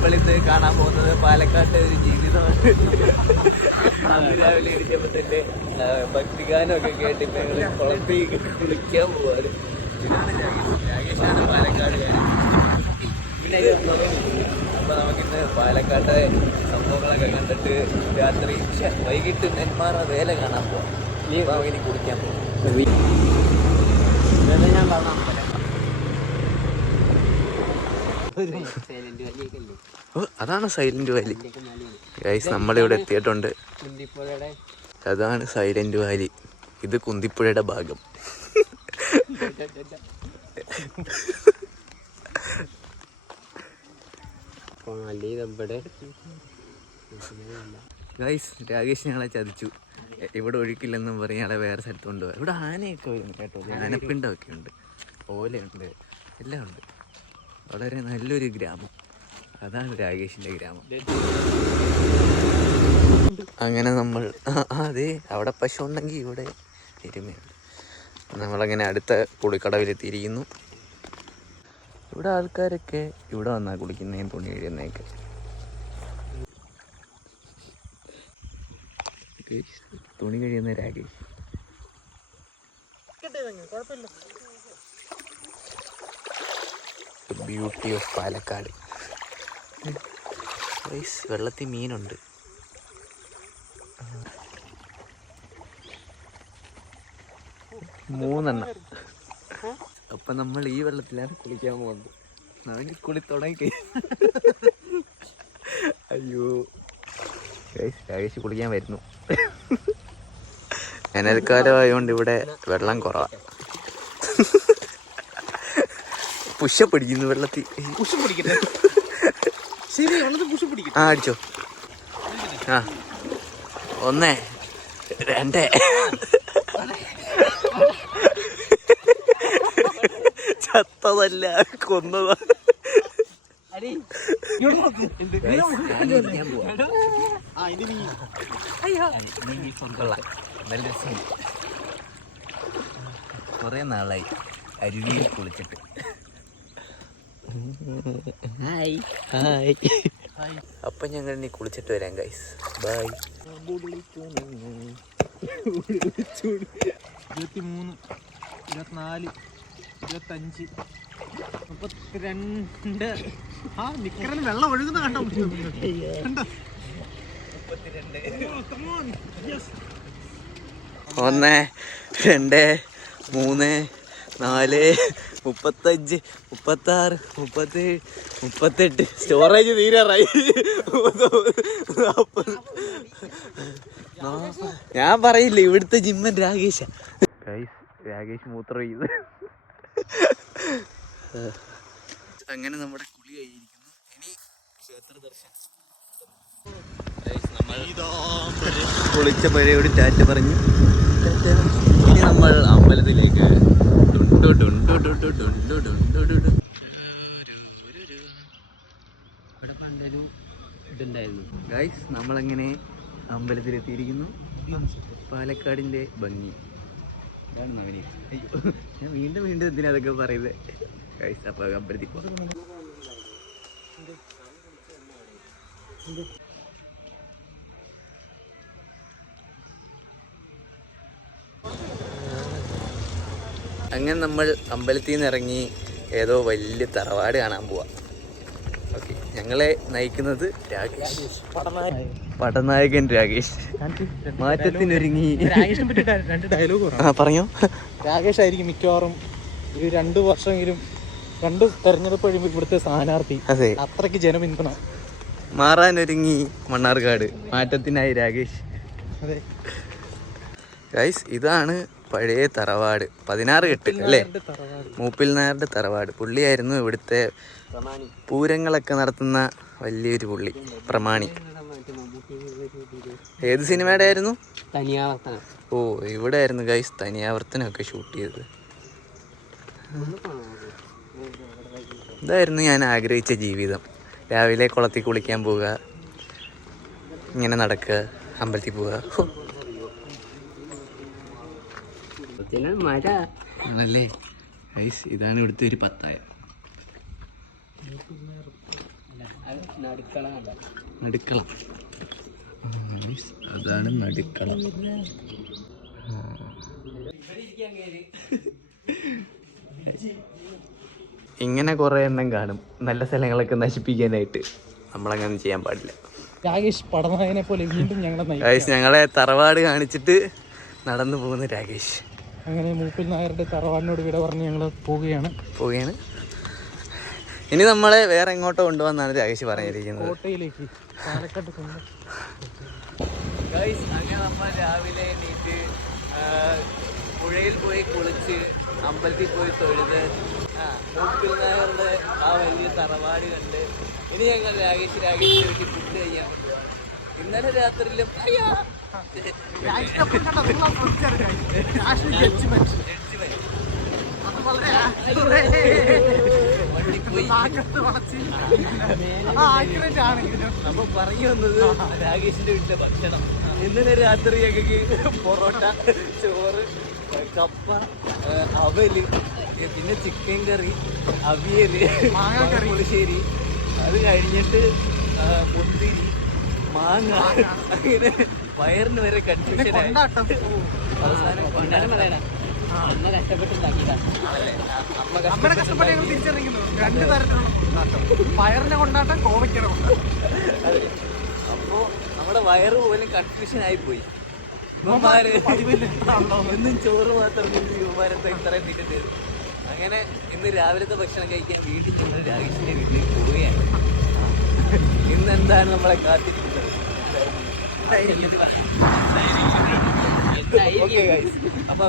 നമ്മളിത് കാണാൻ പോകുന്നത് പാലക്കാട്ടെ ഒരു ജീവിതമാണ്. രാവിലെ ഇരിക്കുമ്പോൾ തന്നെ ഭക്തിഗാനമൊക്കെ കേട്ടിട്ട് ഞങ്ങൾ കുളത്തേക്ക് കുളിക്കാൻ പോവാറ്. ഇതാണ് രാകേഷാണ് പാലക്കാട്. പിന്നെ അപ്പോൾ നമുക്കിന്ന് പാലക്കാട്ടെ സംഭവങ്ങളൊക്കെ കണ്ടിട്ട് രാത്രി വൈകിട്ട് നെന്മാറ വേല കാണാൻ പോവാം. ഇനി കുളിക്കാൻ പോകും. ഞാൻ കാണാൻ അതാണ് സൈലന്റ് വാലി. ഗൈസ് നമ്മളിവിടെ എത്തിയിട്ടുണ്ട്. അതാണ് സൈലന്റ് വാലി. ഇത് കുന്തിപ്പുഴയുടെ ഭാഗം. ഗൈസ് രാകേഷ് ഞങ്ങളെ ചതിച്ചു. ഇവിടെ ഒഴുക്കില്ലെന്നും പറഞ്ഞ് ഞങ്ങളെ വേറെ സ്ഥലത്ത് കൊണ്ടുപോകാം. ഇവിടെ ആനയൊക്കെ വരും കേട്ടോ. ആനപ്പിണ്ടമൊക്കെ ഉണ്ട്, ഓലയുണ്ട്, എല്ലാം ഉണ്ട്. വളരെ നല്ലൊരു ഗ്രാമം. അതാണ് രാകേഷിൻ്റെ ഗ്രാമം. അങ്ങനെ നമ്മൾ അതെ അവിടെ പശു ഉണ്ടെങ്കിൽ ഇവിടെ എരുമയുണ്ട്. നമ്മളങ്ങനെ അടുത്ത കുളിക്കടവിലെത്തിയിരിക്കുന്നു. ഇവിടെ ആൾക്കാരൊക്കെ ഇവിടെ വന്നാൽ കുളിക്കുന്നതും തുണി കഴിയുന്നതൊക്കെ. തുണി കഴിയുന്ന രാകേഷ്. Beauty of Palakkad. വെള്ളത്തിൽ മീനുണ്ട്. മൂന്നെണ്ണം. അപ്പം നമ്മൾ ഈ വെള്ളത്തിലാണ് കുളിക്കാൻ പോകുന്നത്. നമുക്ക് കുളി തുടങ്ങി. അയ്യോ രാകേഷ് കുളിക്കാൻ വരുന്നു. വേനൽക്കാലമായതുകൊണ്ട് ഇവിടെ വെള്ളം കുറവാണ്. പുഷപ്പ് അടിക്കുന്നു വെള്ളത്തിൽ. ആ അടിച്ചോ. ആ 1 2 ചത്തതല്ല, കൊന്നതാ. കൊറേ നാളായി അരുവിയിൽ കുളിച്ചിട്ട്. Hi hi. അപ്പം ഞങ്ങൾ ഇനി കുളിച്ചിട്ട് വരാം ഗൈസ്. ബൈ. 23, 24, 25, 32. ആ നിക്കറിന് വെള്ളം ഒഴുകുന്ന കണ്ടോ? 1 2 3 4 35 36 37 38. സ്റ്റോറേജ് തീരാറായി. ഞാൻ പറയില്ല ഇവിടുത്തെ ജിമ്മൻ രാകേഷ. രാകേഷ് മൂത്രം ചെയ്ത്. അങ്ങനെ നമ്മുടെ കുളി കഴിഞ്ഞിരിക്കുന്നു. ഇനി ക്ഷേത്ര ദർശനം. കുളിച്ച പരയോട് ടാറ്റ പറഞ്ഞു. ഇനി നമ്മൾ അമ്പലത്തിലേക്ക്. ഗൈസ് നമ്മളങ്ങനെ അമ്പലത്തിലെത്തിയിരിക്കുന്നു. പാലക്കാടിന്റെ ഭംഗി. ഞാൻ വീണ്ടും എന്തിനാ അതൊക്കെ പറയുന്നത് ഗൈസ്. അപ്പൊ അമ്പലത്തിൽ പോകാം. അങ്ങനെ നമ്മൾ അമ്പലത്തിൽ നിന്ന് ഇറങ്ങി ഏതോ വലിയ തറവാട് കാണാൻ പോവാം. ഓക്കെ, ഞങ്ങളെ നയിക്കുന്നത് രാകേഷ്, പടനായകൻ രാകേഷ്. മാറ്റത്തിനൊരുങ്ങി. രാകേഷിനെ പറ്റി 2 ഡയലോഗ് പറഞ്ഞോ. രാകേഷ് ആയിരിക്കും മിക്കവാറും ഒരു 2 വർഷമെങ്കിലും 2 തെരഞ്ഞെടുപ്പ് കഴിയുമ്പോൾ ഇവിടുത്തെ സ്ഥാനാർത്ഥി. അതെ, അത്രയ്ക്ക് ജനപിന്തുണ. മാറാനൊരുങ്ങി മണ്ണാർക്കാട്, മാറ്റത്തിനായി രാകേഷ്. അതെ ഗൈസ്, ഇതാണ് പഴയ തറവാട്. 16 കെട്ട് അല്ലേ? മൂപ്പിൽ നായരുടെ തറവാട്. പുള്ളിയായിരുന്നു ഇവിടുത്തെ പൂരങ്ങളൊക്കെ നടത്തുന്ന വലിയൊരു പുള്ളി, പ്രമാണി. ഏത് സിനിമയുടെ ആയിരുന്നു? തനിയാവർത്തനം. ഓ, ഇവിടെ ആയിരുന്നു ഗൈസ് തനിയാവർത്തനമൊക്കെ ഷൂട്ട് ചെയ്തത്. ഇതായിരുന്നു ഞാൻ ആഗ്രഹിച്ച ജീവിതം. രാവിലെ കുളത്തിൽ കുളിക്കാൻ പോവുക, ഇങ്ങനെ നടക്കുക, അമ്പലത്തിൽ പോവുക. ആണല്ലേ ഗൈസ്, ഇതാണ് ഇവിടുത്തെ ഒരു 10,000. നടുക്കളം. അതാണ് നടുക്കളം. ഇങ്ങനെ കുറെ എണ്ണം കാണും നല്ല സ്ഥലങ്ങളൊക്കെ നശിപ്പിക്കാനായിട്ട്. നമ്മളങ്ങനെ ചെയ്യാൻ പാടില്ല. രാകേഷ് പടനായകനെ പോലെ വീണ്ടും ഞങ്ങളെ തറവാട് കാണിച്ചിട്ട് നടന്നു പോകുന്ന രാകേഷ്. അങ്ങനെ മൂപ്പിൽ നായരുടെ തറവാടിനോട് വിട പറഞ്ഞ് ഞങ്ങൾ പോവുകയാണ്. ഇനി നമ്മളെ വേറെ എങ്ങോട്ടോ കൊണ്ടുപോകാന്നാണ് രാകേഷ് പറഞ്ഞിരിക്കുന്നത്. കോട്ടയിലേക്ക്, പാലക്കാട്. അങ്ങനെ നമ്മൾ രാവിലെ എണീറ്റ് പുഴയിൽ പോയി കുളിച്ച് അമ്പലത്തിൽ പോയി തൊഴുത് മൂപ്പിൽ നായരുടെ ആ വലിയ തറവാട് കണ്ട് ഇനി ഞങ്ങൾ രാകേഷിന്റെ വീട്ടിൽ ഫുഡ് കഴിയാൻ കൊണ്ടുപോകാം. ഇന്നലെ രാത്രിയിലും അപ്പൊ പറഞ്ഞു വന്നത് രാകേഷിന്റെ വീട്ടിലെ ഭക്ഷണം. ഇന്നലെ രാത്രി ഞങ്ങൾക്ക് പൊറോട്ട, ചോറ്, കപ്പ, അവല്, പിന്നെ ചിക്കൻ കറി, അവിയല്, പുളിശ്ശേരി, അത് കഴിഞ്ഞിട്ട് മുന്തിരി, മാങ്ങ, അങ്ങനെ വയറിന് വരെ കൺഫ്യൂഷനായി. അവസാനം രണ്ട് തരത്തിലുള്ള പയറിനെ കൊണ്ടാട്ടം, കോവയ്ക്കണ കൊണ്ടാട്ടം. അപ്പോ നമ്മുടെ വയറ് പോലും കൺഫ്യൂഷൻ ആയിപ്പോയി. എന്നും ചോറ് മാത്രം യുവമാരത്തെ ഇത്രയും തിന്നിട്ട്. അങ്ങനെ ഇന്ന് രാവിലത്തെ ഭക്ഷണം കഴിക്കാൻ വീട്ടിൽ ഞങ്ങൾ രാകേഷിന്റെ വീട്ടിലേക്ക് പോവുകയാണ്. ഇന്ന് എന്താണ് നമ്മളെ കാത്തിരിക്കുന്നത്? അപ്പൊ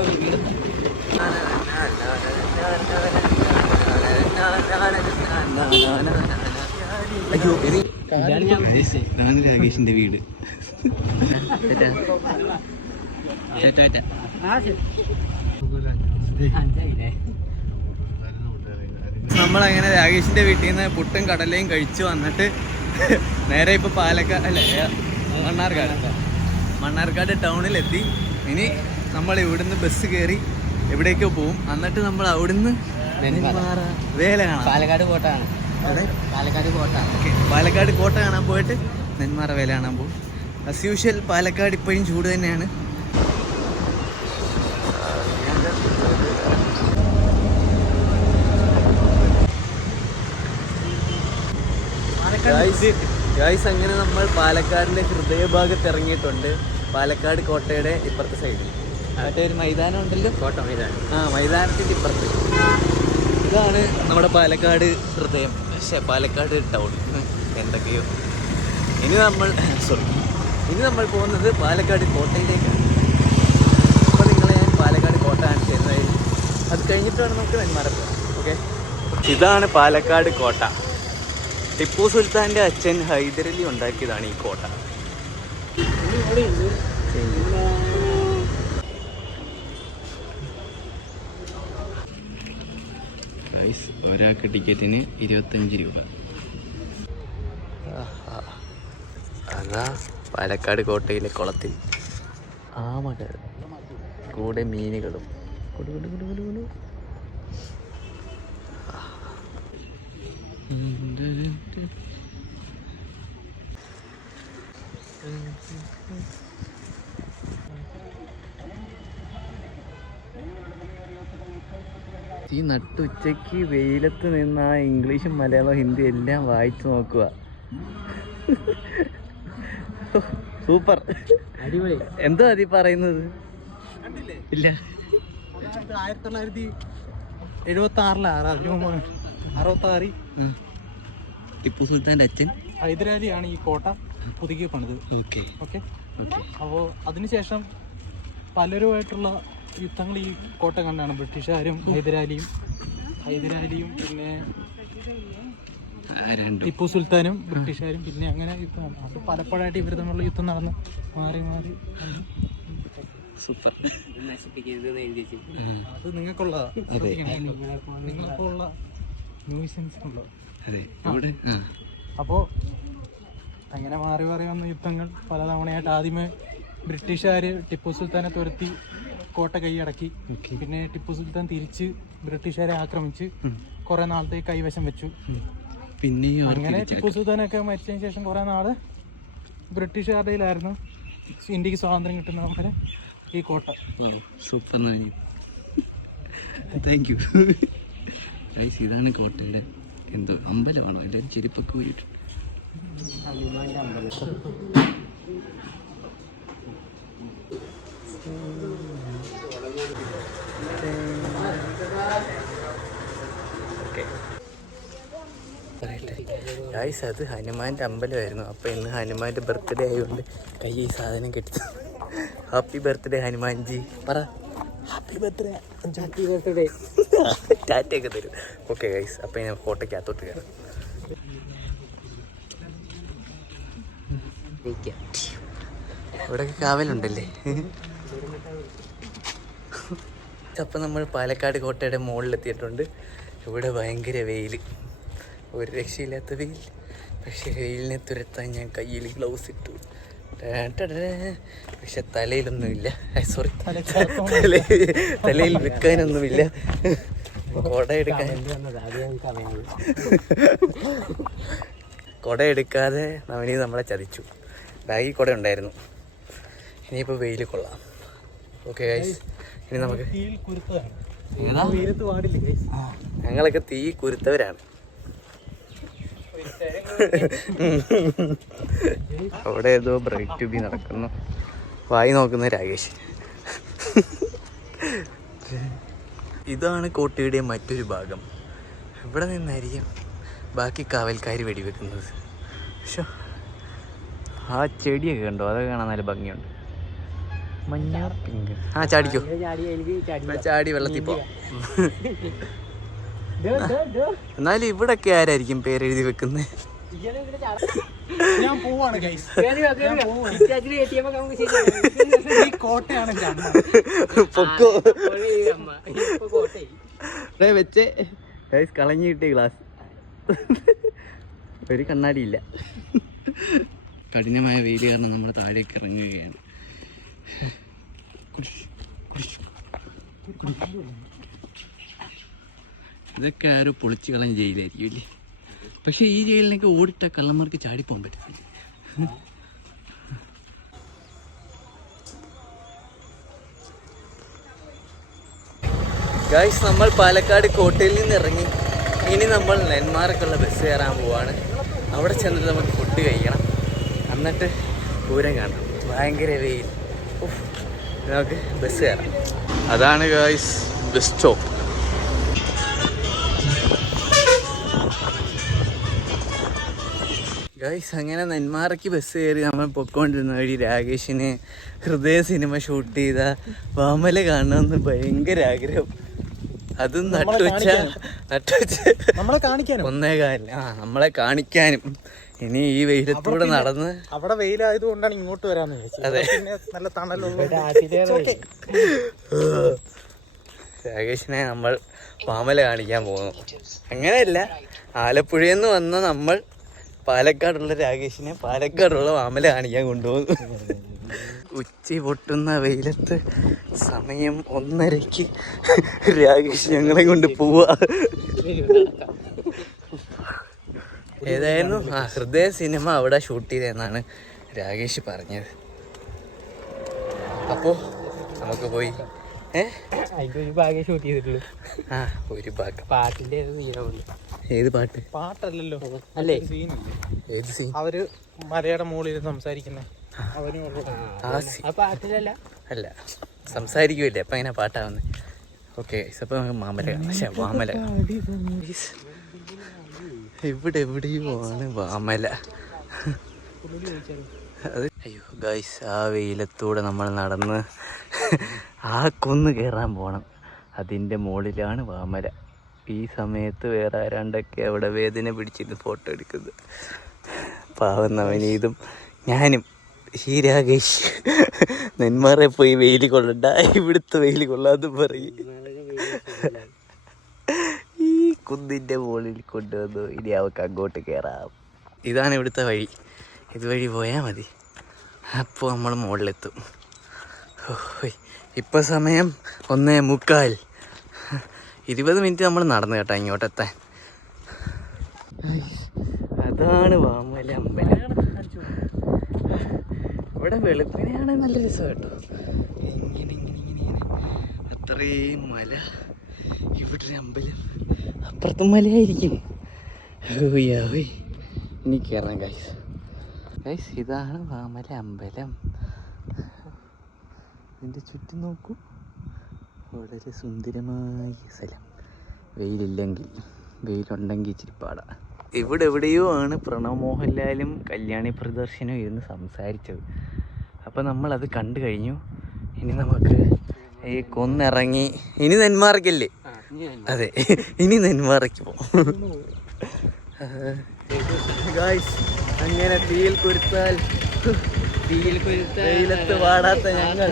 അയ്യോ ഇതാണ് രാകേഷിന്റെ വീട്. നമ്മളങ്ങനെ രാകേഷിന്റെ വീട്ടിൽ നിന്ന് പുട്ടും കടലയും കഴിച്ചു വന്നിട്ട് നേരെ ഇപ്പൊ മണ്ണാർക്കാട് ടൗണിലെത്തി. ഇനി നമ്മൾ ഇവിടുന്ന് ബസ് കയറി എവിടേക്കോ പോവും. എന്നിട്ട് നമ്മൾ അവിടുന്ന് വേല കാണാം. പാലക്കാട് കോട്ട കാണാൻ പോയിട്ട് നെന്മാറ വേല കാണാൻ പോകും. ആസ് യൂഷ്വൽ പാലക്കാട് ഇപ്പോഴും ചൂട് തന്നെയാണ്. ഗായ്സ് അങ്ങനെ നമ്മൾ പാലക്കാടിന്റെ ഹൃദയഭാഗത്ത് ഇറങ്ങിയിട്ടുണ്ട്. പാലക്കാട് കോട്ടയുടെ ഇപ്പുറത്തെ സൈഡിൽ മറ്റേ ഒരു മൈതാനം ഉണ്ടല്ലോ, കോട്ട മൈതാനം. മൈതാനത്തിന്റെ ഇപ്പുറത്ത് ഇതാണ് നമ്മുടെ പാലക്കാട് ഹൃദയം. പക്ഷേ പാലക്കാട് ടൗൺ എന്തൊക്കെയോ. ഇനി നമ്മൾ പോകുന്നത് പാലക്കാട് കോട്ടയിലേക്കാണ്. അപ്പോൾ നിങ്ങളെ ഞാൻ പാലക്കാട് കോട്ട കാണിച്ചു തരുന്നതായിരിക്കും. അത് കഴിഞ്ഞിട്ട് വേണം നമുക്ക് നെന്മാറ പോകാം. ഓക്കെ, ഇതാണ് പാലക്കാട് കോട്ട. ടിപ്പു സുൽത്താൻ്റെ അച്ഛൻ ഹൈദരലി ഉണ്ടാക്കിയതാണ് ഈ കോട്ട. ഒരാൾക്ക് ടിക്കറ്റിന് 25 രൂപ. അതാ പാലക്കാട് കോട്ടയിലെ കുളത്തിൽ ആമകൾ, കൂടെ മീനുകളും. ഈ നട്ടുച്ചയ്ക്ക് വെയിലത്ത് നിന്ന് ആ ഇംഗ്ലീഷും മലയാളം ഹിന്ദി എല്ലാം വായിച്ചു നോക്കുക. സൂപ്പർ, അടിപൊളി. എന്താ അതി പറയുന്നത്? ഇല്ല, 1976 ടിപ്പു സുൽത്താൻ്റെ അച്ഛൻ ഹൈദരാലിയാണ് ഈ കോട്ട പുതുക്കി പണിത്. ഓക്കെ. അപ്പോൾ അതിനുശേഷം പലരുമായിട്ടുള്ള യുദ്ധങ്ങൾ ഈ കോട്ട കണ്ടാണ്. ബ്രിട്ടീഷുകാരും ഹൈദരാലിയും പിന്നെ ടിപ്പു സുൽത്താനും ബ്രിട്ടീഷുകാരും പിന്നെ അങ്ങനെ യുദ്ധമാണ്. അത് പലപ്പോഴായിട്ട് ഇവർ തമ്മിലുള്ള യുദ്ധം നടന്ന് മാറി സൂപ്പർ. അത് നിങ്ങൾക്കുള്ളതാ, നിങ്ങൾക്കുള്ള ന്യൂസൻസ് ഉള്ളത്. അപ്പോൾ അങ്ങനെ മാറി വന്ന യുദ്ധങ്ങൾ പലതവണയായിട്ട്. ആദ്യമേ ബ്രിട്ടീഷുകാർ ടിപ്പു സുൽത്താനെ തുരത്തി കോട്ട കൈയടക്കി. പിന്നെ ടിപ്പു സുൽത്താൻ തിരിച്ച് ബ്രിട്ടീഷുകാരെ ആക്രമിച്ച് കുറെ നാളത്തേക്ക് കൈവശം വെച്ചു. പിന്നെ അങ്ങനെ ടിപ്പു സുൽത്താനൊക്കെ മരിച്ചതിന് ശേഷം കുറെ നാള് ബ്രിട്ടീഷുകാരുടെ കയ്യിലായിരുന്നു. ഇന്ത്യക്ക് സ്വാതന്ത്ര്യം കിട്ടുന്ന വരെ ഈ കോട്ട. Super, thank you. ഇതാണ് കോട്ടയുടെ എന്തോ അമ്പലമാണോ, എല്ലാവരും ചെരുപ്പൊക്കെ ഊരിട്ടുണ്ട്. ഗായ്സ്, അത് ഹനുമാൻ്റെ അമ്പലമായിരുന്നു. അപ്പോൾ ഇന്ന് ഹനുമാൻ്റെ ബർത്ത്ഡേ ആയതുകൊണ്ട് കൈ ഈ സാധനം കെട്ടി. ഹാപ്പി ബർത്ത്ഡേ ഹനുമാൻജി, പറ ഹാപ്പി ബർത്ത്ഡേ. ഹാപ്പി ബർത്ത്ഡേ ടാറ്റയൊക്കെ തരും. ഓക്കെ ഗൈസ്, അപ്പോൾ ഞാൻ ഫോട്ടോയ്ക്കകത്തോട്ട് കയറാം. ഇവിടെയൊക്കെ കാവലുണ്ടല്ലേ. അപ്പം നമ്മൾ പാലക്കാട് കോട്ടയുടെ മുകളിലെത്തിയിട്ടുണ്ട്. ഇവിടെ ഭയങ്കര വെയിൽ, ഒരു രക്ഷയില്ലാത്ത വെയിൽ. പക്ഷേ വെയിലിനെ തുരത്താൻ ഞാൻ കയ്യിൽ ഗ്ലൗസ് ഇട്ടു. പക്ഷെ തലയിലൊന്നുമില്ല. സോറി, തലയിൽ വെക്കാനൊന്നുമില്ല. കുട എടുക്കാതെ നവനി നമ്മളെ ചതിച്ചു. ബാഗിൽ കുട ഉണ്ടായിരുന്നു. ഇനിയിപ്പോൾ വെയിൽ കൊള്ളാം. ഓക്കെ ഗൈസ്, ഇനി നമുക്ക് ഞങ്ങളൊക്കെ തീ കുരുത്തവരാണ്. അവിടെ ഏതോ ബ്രൈറ്റ് ട്യൂബി നടക്കുന്നു. വായി നോക്കുന്ന രാകേഷ്. ഇതാണ് കോട്ടയുടെ മറ്റൊരു ഭാഗം. ഇവിടെ നിന്നായിരിക്കും ബാക്കി കാവൽക്കാർ വെടിവെക്കുന്നത്. പക്ഷേ ആ ചെടിയൊക്കെ കണ്ടോ, അതൊക്കെ കാണാൻ നല്ല ഭംഗിയുണ്ട്. മഞ്ഞ പിങ്ക്. ചാടിക്കോ, ചാടി വെള്ളത്തിൽ പോവാം. എന്നാലും ഇവിടൊക്കെ ആരായിരിക്കും പേരെഴുതി വെക്കുന്നത്? ഞാൻ പോവാണ് ഗൈസ്. വെച്ച് കളഞ്ഞു കിട്ടിയ ഗ്ലാസ്. ഒരു കണ്ണാടിയില്ല. കഠിനമായ വെയിൽ കാരണം നമ്മൾ താഴേക്ക് ഇറങ്ങുകയാണ്. ഇതൊക്കെ ആരോ പൊളിച്ച് കളഞ്ഞ ജയിലായിരിക്കും അല്ലേ. പക്ഷെ ഈ ജയിലിനൊക്കെ ഓടിട്ട കള്ളന്മാർക്ക് ചാടിപ്പോകാൻ പറ്റത്തില്ല. ഗായ്സ്, നമ്മൾ പാലക്കാട് കോട്ടയിൽ നിന്ന് ഇറങ്ങി. ഇനി നമ്മൾ നെന്മാർക്കുള്ള ബസ് കയറാൻ പോവാണ്. അവിടെ ചെന്നിട്ട് നമുക്ക് ഫുഡ് കഴിക്കണം, എന്നിട്ട് പൂരം കാണാം. ഭയങ്കര വെയിൽ. നമുക്ക് ബസ് കയറാം. അതാണ് ഗായ്സ് ബസ് സ്റ്റോപ്പ്. ഗായ്സ്, അങ്ങനെ നെന്മാറയ്ക്ക് ബസ് കയറി നമ്മൾ പൊയ്ക്കൊണ്ടിരുന്ന വഴി രാകേഷിന് ഹൃദയ സിനിമ ഷൂട്ട് ചെയ്ത വാമല കാണണമെന്ന് ഭയങ്കര ആഗ്രഹം. അതും നട്ടുവച്ച നമ്മളെ കാണിക്കാനും. ഇനി ഈ വെയിലത്തൂടെ നടന്ന് അവിടെ വെയിലായതുകൊണ്ടാണ് ഇങ്ങോട്ട് വരാന്ന് വിചാരിച്ചത്. അതെ, നല്ല തണലുള്ള രാകേഷിനെ നമ്മൾ വാമല കാണിക്കാൻ പോകുന്നു. അങ്ങനെയല്ല, ആലപ്പുഴയിൽ നിന്ന് വന്ന നമ്മൾ പാലക്കാടുള്ള രാകേഷിനെ പാലക്കാടുള്ള വാമല കാണിക്കാൻ കൊണ്ടുപോകുന്നു. ഉച്ച പൊട്ടുന്ന വെയിലത്ത് സമയം 1:30 രാകേഷ് ഞങ്ങളെ കൊണ്ട് പോവാ. ഏതായിരുന്നു ഹൃദയ സിനിമ അവിടെ ഷൂട്ട് ചെയ്തെന്നാണ് രാകേഷ് പറഞ്ഞത്. അപ്പോൾ നമുക്ക് പോയി ഒരു ഭാഗം ഷൂട്ട് ചെയ്തിട്ടുള്ളൂ. ഒരു ഭാഗം. പാട്ടിന്റെ ഏത് പാട്ട്? പാട്ടല്ലല്ലോ അല്ലേ? ഏത് സീൻ? അവര് മലയുടെ മുകളിൽ സംസാരിക്കുന്ന അല്ല, സംസാരിക്കൂല്ലേ, അപ്പൊ അങ്ങനെ പാട്ടാവുന്നത്. ഓക്കെ, അപ്പൊ നമുക്ക് മാമല കാണാം. വാമല ഇവിടെ എവിടെയോ ആണ് വാമല. അത് അയ്യോ ഗൈസ്, ആ വെയിലത്തൂടെ നമ്മൾ നടന്ന് ആ കുന്ന് കയറാൻ പോകണം. അതിൻ്റെ മുകളിലാണ് വാമല. ഈ സമയത്ത് വേറെ ആരാണ്ടൊക്കെ അവിടെ വേദന പിടിച്ചിരുന്ന് ഫോട്ടോ എടുക്കുന്നത്. പാവം നവനീതും ഞാനും. ഈ രാകേഷ് നെന്മാറെ പോയി വെയിൽ കൊള്ളണ്ട, ഇവിടുത്തെ വെയിൽ കൊള്ളാന്ന് പറയും. ഈ കുന്നിൻ്റെ മുകളിൽ കൊണ്ടുവന്നു. ഇനി അവർക്ക് അങ്ങോട്ട് കയറാം. ഇതാണ് ഇവിടുത്തെ വഴി. ഇതുവഴി പോയാൽ മതി. അപ്പോൾ നമ്മൾ മുകളിലെത്തും. ഇപ്പോൾ സമയം 1:45. 20 മിനിറ്റ് നമ്മൾ നടന്നു കേട്ടോ ഇങ്ങോട്ടെത്താൻ. ഇതാണ് വാമല അമ്പലം. ഇവിടെ വെളുപ്പിനെയാണ് നല്ല രസം കേട്ടോ. ഇങ്ങനെ അത്രയും മല, ഇവിടെ ഒരു അമ്പലം, അപ്പുറത്തും മലയായിരിക്കും. ഇനി കയറാം ഗൈസ്. ഇതാണ് വാമല അമ്പലം. ഇതിൻ്റെ ചുറ്റും നോക്കൂ, വളരെ സുന്ദരമായ സ്ഥലം. വെയിലില്ലെങ്കിൽ, വെയിലുണ്ടെങ്കിൽ ഇച്ചിരി പാടാ. ഇവിടെ എവിടെയോ ആണ് പ്രണവ് മോഹൻലാലും കല്യാണി പ്രദർശനവും ഇരുന്ന് സംസാരിച്ചത്. അപ്പം നമ്മളത് കണ്ടു കഴിഞ്ഞു. ഇനി നമുക്ക് ഈ കൊന്നിറങ്ങി ഇനി നെന്മാറയ്ക്കല്ലേ? അതെ, ഇനി നെന്മാറയ്ക്ക് പോകും. ഗായ്സ്, അങ്ങനെ തീയിൽ കുരുത്താൽ വെയിലത്ത് പാടാത്ത ഞങ്ങൾ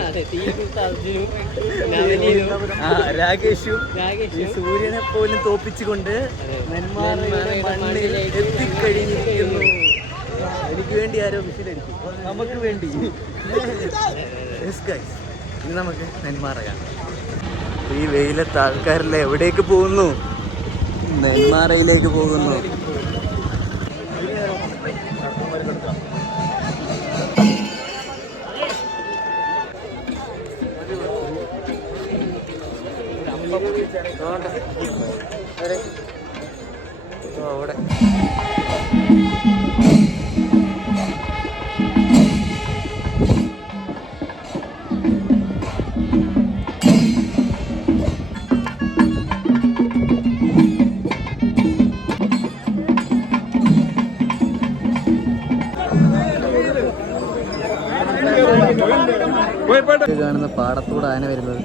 രാകേഷും ഈ സൂര്യനെ പോലും തോപ്പിച്ചുകൊണ്ട് നെന്മാറയുടെ മണ്ണിൽ എത്തിക്കഴിഞ്ഞിരിക്കുന്നു. എനിക്ക് വേണ്ടി ആരോ വിസിലടിക്കും, നമുക്ക് വേണ്ടി. ഇനി നമുക്ക് നെന്മാറ കാണാം. ഈ വെയിലത്ത് ആൾക്കാരെല്ലാം എവിടേക്ക് പോകുന്നു? നെന്മാറയിലേക്ക് പോകുന്നു. അവിടെ കാണുന്ന പാടത്തൂടെ ആന വരുന്നത്.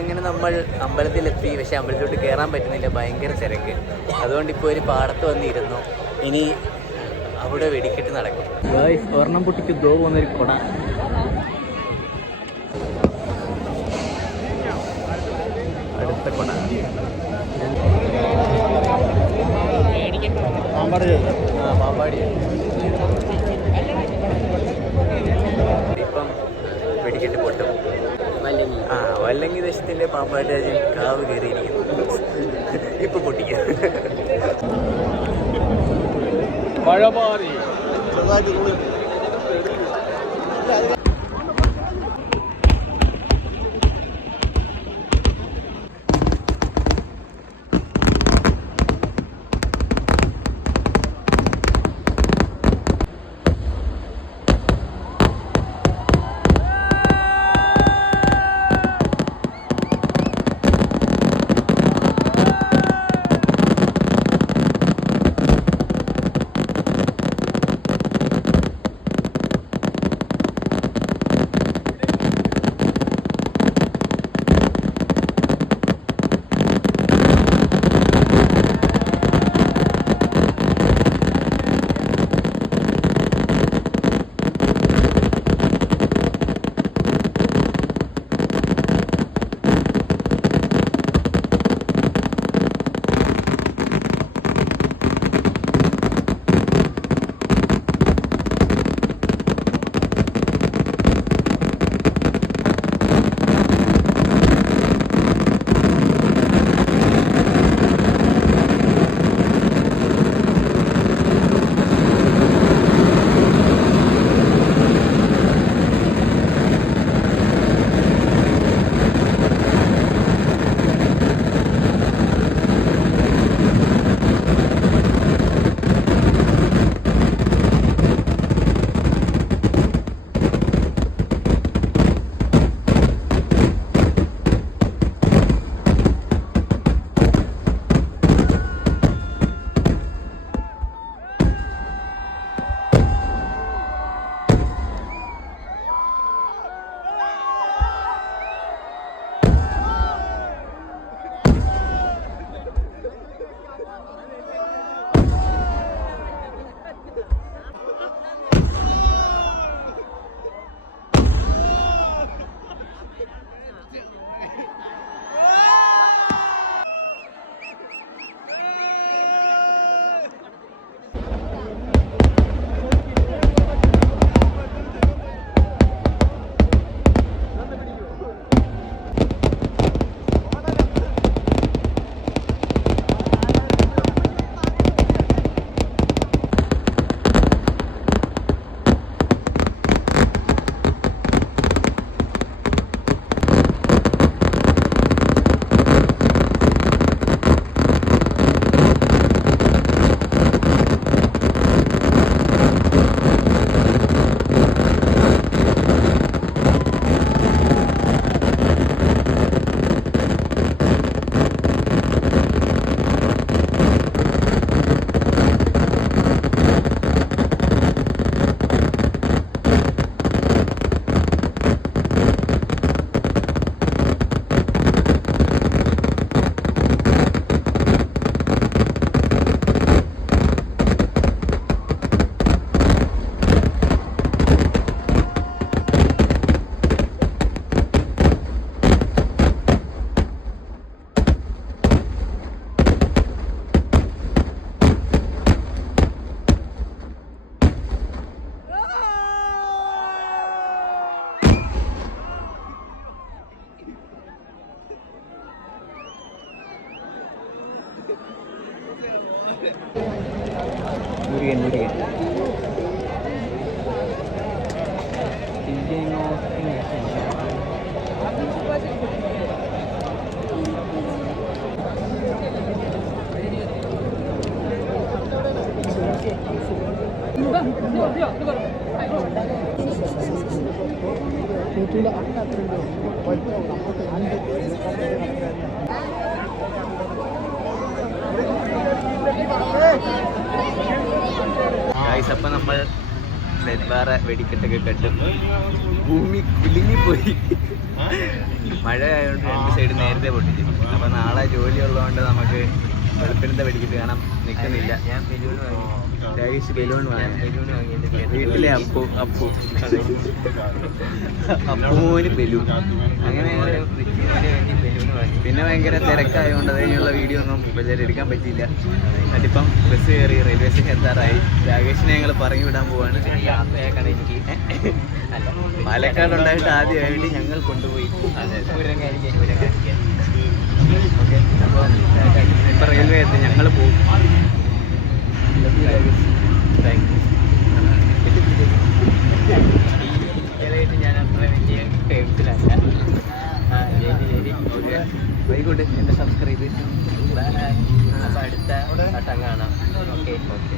അങ്ങനെ നമ്മൾ അമ്പലത്തിലെത്തി. പക്ഷെ അമ്പലത്തിലോട്ട് കയറാൻ പറ്റുന്നില്ല, ഭയങ്കര തിരക്ക്. അതുകൊണ്ട് ഇപ്പോൾ ഒരു പാടത്ത് വന്നിരുന്നു. ഇനി അവിടെ വെടിക്കെട്ട് നടക്കും. ഒരെണ്ണം പൊട്ടിക്ക് ദോ പോകുന്നൊരു കൊട. അടുത്ത കൊട പാമ്പാടി. ഇപ്പം വെടിക്കെട്ട് പൊട്ടും. വല്ലങ്ങി ദേശത്തിന്റെ പാമ്പാടി രാജ്യം കാവ് കയറിയിരിക്കുന്നു. ഇപ്പൊ പൊട്ടിക്കുക. മുരുകൻ മുരുകൻ അപ്പം നമ്മൾ നെന്മാറ വെടിക്കെട്ടൊക്കെ കണ്ടു. ഭൂമി കുലുങ്ങിപ്പോയി. മഴ ആയതുകൊണ്ട് രണ്ട് സൈഡ് നേരത്തെ പൊട്ടിച്ചു. അപ്പം നാളെ ജോലി ഉള്ളതുകൊണ്ട് നമുക്ക് വെളുപ്പിനത്തെ വെടിക്കെട്ട് കാണാൻ നിൽക്കുന്നില്ല. രാകേഷ് ബലൂൺ വാങ്ങി. വീട്ടിലെ അപ്പൂന് ബലൂൺ. അങ്ങനെ പിന്നെ ഭയങ്കര തിരക്കായതുകൊണ്ട് അത് കഴിഞ്ഞുള്ള വീഡിയോ ഒന്നും എടുക്കാൻ പറ്റിയില്ല. എന്നിട്ടിപ്പം ബസ് കയറി റെയിൽവേ സ്റ്റേഷൻ എത്താറായി. രാകേഷിനെ ഞങ്ങൾ പറഞ്ഞു വിടാൻ പോവാണ്. എനിക്ക് പാലക്കാട് ഉണ്ടായിട്ട് ആദ്യമായിട്ട് ഞങ്ങൾ കൊണ്ടുപോയി. ഓക്കെ, അപ്പോൾ ഇപ്പം റെയിൽവേ എത്തി, ഞങ്ങൾ പോകും. Thank you. ഈയിടെയായിട്ട് ഞാൻ അത്ര വലിയ ഫേമസിലല്ല. ഓക്കെ, വൈകോട്ടെ. എൻ്റെ സബ്സ്ക്രൈബ് അപ്പോൾ അടുത്ത വട്ടം കാണാം. Okay okay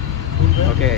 okay.